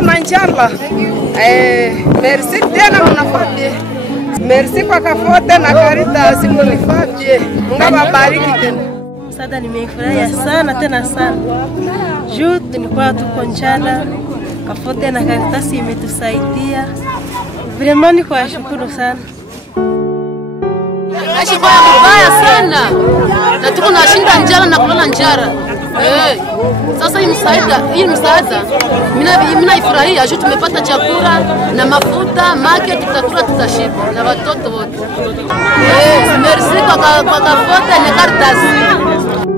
tuko na njala. Merci tena mnafabie. Merci kwa Kafote na Caritas mnifabie. Mungu awabariki tena. Msaada nimefurahia sana tena sana. Juu tulikuwa tuko njala. Kafote na Caritas imetusaidia. Vraiment ni kwa shukuru sana. Naishi kwa mbaya sana. Na tuko na shinda njara na kulala njara. Sasa hii msaada mimi naifurahia. Juu tumepata chakula na mafuta, market tutakula tutashiba na watoto wote. Merci kwa Kafote na Caritas.